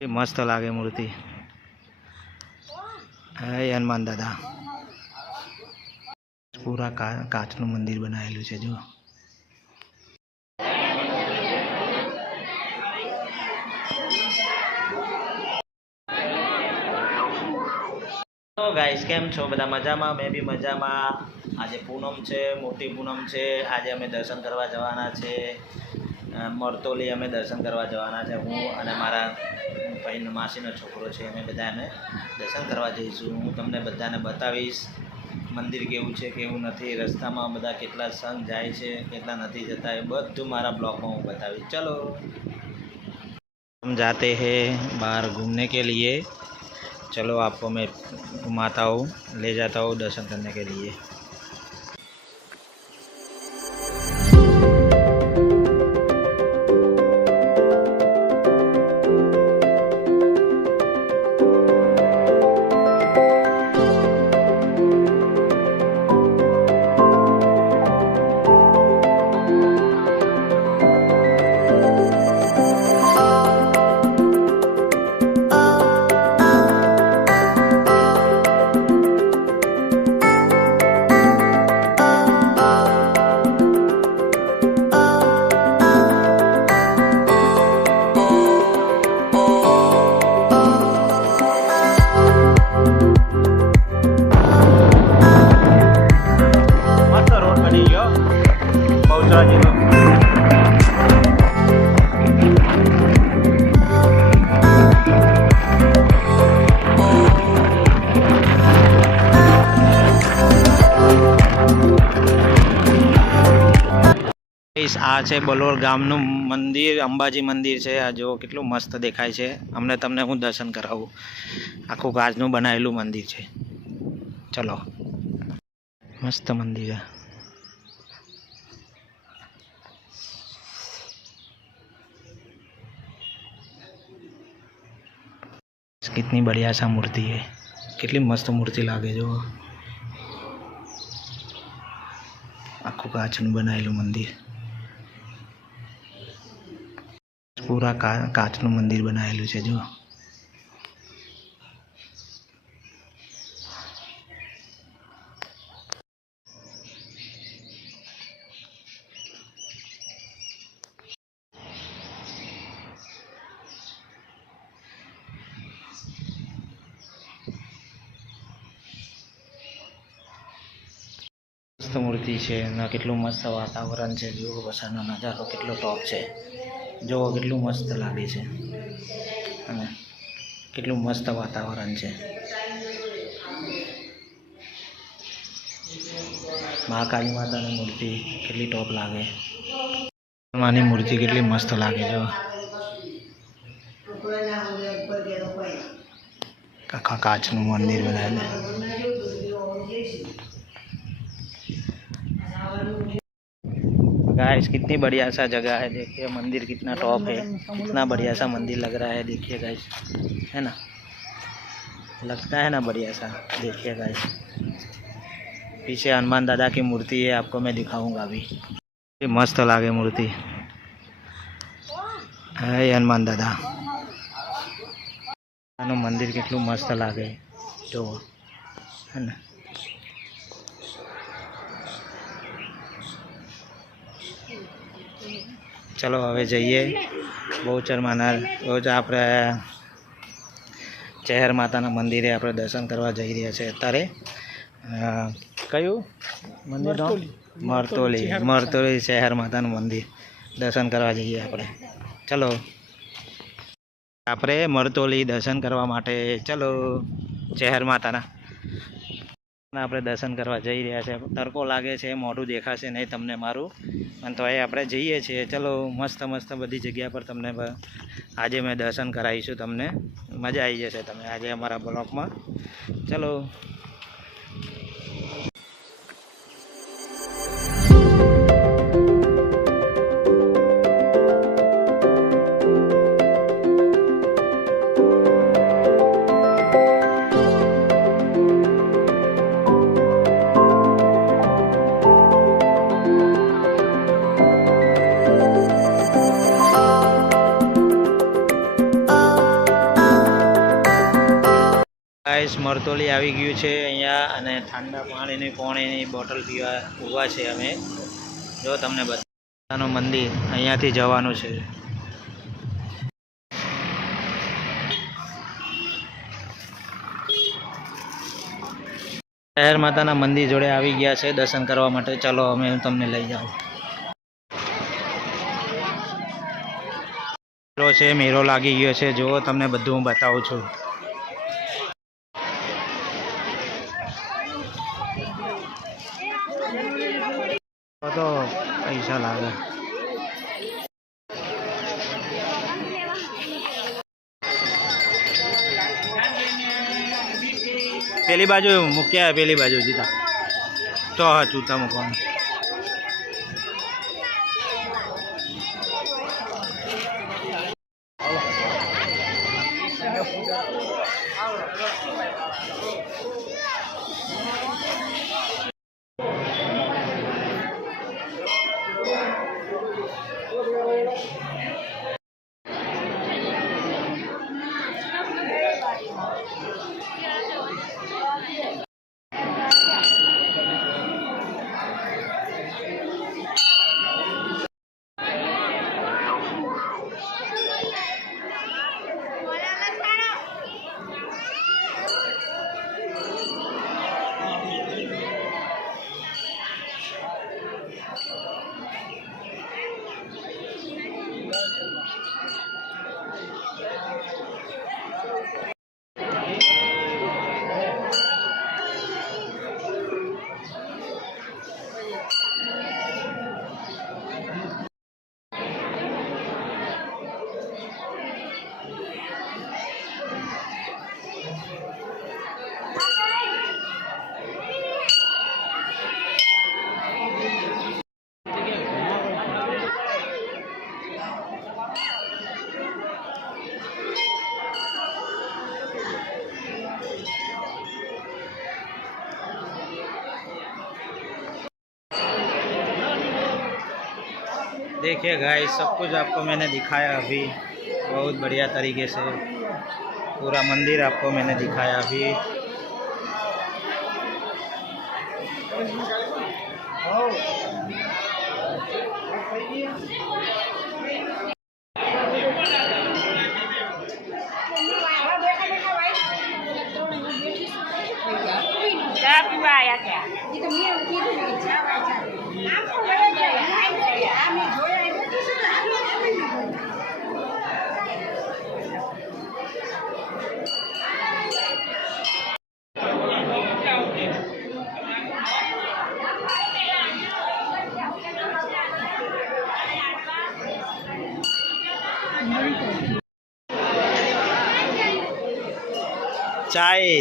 मस्त लागे मूर्ति है हनुमान दादा पूरा काचनु मंदिर बनाएलू है जो तो गाइस केम छो बधा मजामा मैं भी मजामा। आज पूनम है मोटी पूनम है। आज अमे दर्शन करवा जवाना छे मरतोली अमे दर्शन करवा जवाना छे। हूँ अने मारा भाई मासीनो छोकरो है अमे बधा अमे दर्शन करवा जईशुं। हूँ तमने बधाने बतावीश मंदिर केवुं छे केवुं नथी, रस्तामां बधा केटला संग जाय छे केटला नथी जता ए बधुं मारा ब्लॉगमां हूँ बतावीश। चलो हम जाते हैं बाहर घूमने के लिए। चलो आपको मैं घुमाता हूँ, ले जाता हूँ दर्शन करने के लिए। आ है बलोर गामनु मंदिर अंबाजी मंदिर है। आ जो केटलू मस्त देखाय है। अमने तमने हूँ दर्शन करावुं। आखू काचनु बनायेलू मंदिर है। चलो मस्त मंदिर है। कितनी बढ़िया सा मूर्ति है, कितनी मस्त मूर्ति लागे जो। आखू काचनु बनायेलू मंदिर पूरा काचनु मंदिर बनायेलू है जो। मस्त मूर्ति है ना, केटलू मस्त वातावरण है। जो वरसादनो नजारो केटलो टॉप है। जो केटलू मस्त लागे है अने केटलू मस्त वातावरण है। महाकाली माता की मूर्ति केटली टॉप लागे। मानी मूर्ति केटली मस्त लागे जो। आखा काचनु मंदिर बनाएलू। गाइस कितनी बढ़िया सा जगह है, देखिए मंदिर कितना टॉप है, कितना बढ़िया सा मंदिर लग रहा है। देखिए गाइस, है ना, लगता है ना बढ़िया सा। देखिए गाइस पीछे हनुमान दादा की मूर्ति है, आपको मैं दिखाऊंगा अभी। मस्त लागे मूर्ति है हनुमान दादा मंदिर केटलू मस्त लागे जो, है ना। चलो हवे जईए बहुचर माना रोज आप चेहर माता मंदिरे आप दर्शन करवा जई रह्या छे। अत्यारे कयु मंदिर मरतोली मरतोली चेहर माता मंदिर दर्शन करवा जईए आपणे। चलो आपणे मरतोली दर्शन करवा माटे चलो चेहर माता આપણે દર્શન કરવા જઈ રહ્યા છે। તડકો લાગે છે, મોઢું દેખાશે નહીં તમને મારું, પણ તો આપણે જઈએ છીએ। ચલો મસ્ત મસ્ત બધી જગ્યા પર તમને આજે મેં દર્શન કરાવીશું, તમને મજા આવી જશે તમે આજે અમારા બ્લોગમાં। ચલો ગાઈસ મરતોલી આવી ગયું છે અહીંયા, અને ઠંડા પાણીની બોટલ પીવા ઊભા છે અમે. જો તમને બધાનું મંદિર અહીંયાથી જવાનું છે. શહેર માતાના મંદિર જોડે આવી ગયા છે દર્શન કરવા માટે. ચાલો અમે તમને લઈ જાઉં. છે મેળો લાગી ગયો છે, જુઓ તમને બધું હું બતાવું છું. તો પૈસા લાગે. પેલી બાજુ મૂક્યા, પેલી બાજુ જીતા તો હા ચૂતા મૂકવાનું. देखिए गाइस, सब कुछ आपको मैंने दिखाया अभी बहुत बढ़िया तरीके से. पूरा मंदिर आपको मैंने दिखाया अभी.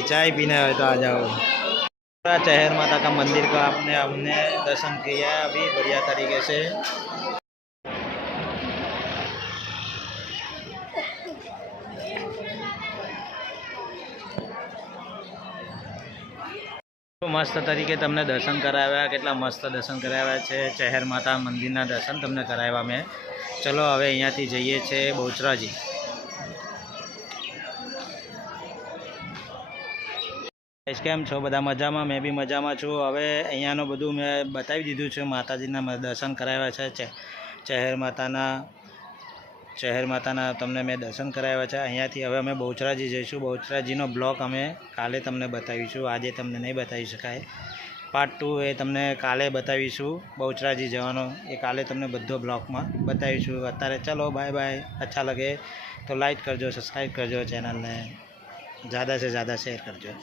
चाय पीने हो तो आ जाओ. पूरा चेहर माता का मंदिर का हमने दर्शन किया है अभी बढ़िया तरीके से. मस्त तरीके तमने दर्शन कराव्या. केटला मस्त दर्शन कराव्या छे. चेहर माता मंदिरना दर्शन तमने कराव्या मैं. चलो हवे अहींयाथी जईए छे बहुचराजी. કેમ છો બધા? મજામાં? મેં બી મજામાં છું. હવે અહીંયાનું બધું મેં બતાવી દીધું છે. માતાજીના દર્શન કરાવ્યા છે. ચહેર માતાના તમને મેં દર્શન કરાવ્યા છે. અહીંયાથી હવે અમે બહુચરાજી જઈશું. બહુચરાજીનો બ્લોગ અમે કાલે તમને બતાવીશું. આજે તમને નહીં બતાવી શકાય. પાર્ટ 2 એ તમને કાલે બતાવીશું. બહુચરાજી જવાનો એ કાલે તમને બધો બ્લોગમાં બતાવીશું. અત્યારે ચલો બાય બાય. अच्छा लगे तो लाइक करजो, सब्सक्राइब करजो, चैनल ने ज़्यादा से ज़्यादा शेयर करजो.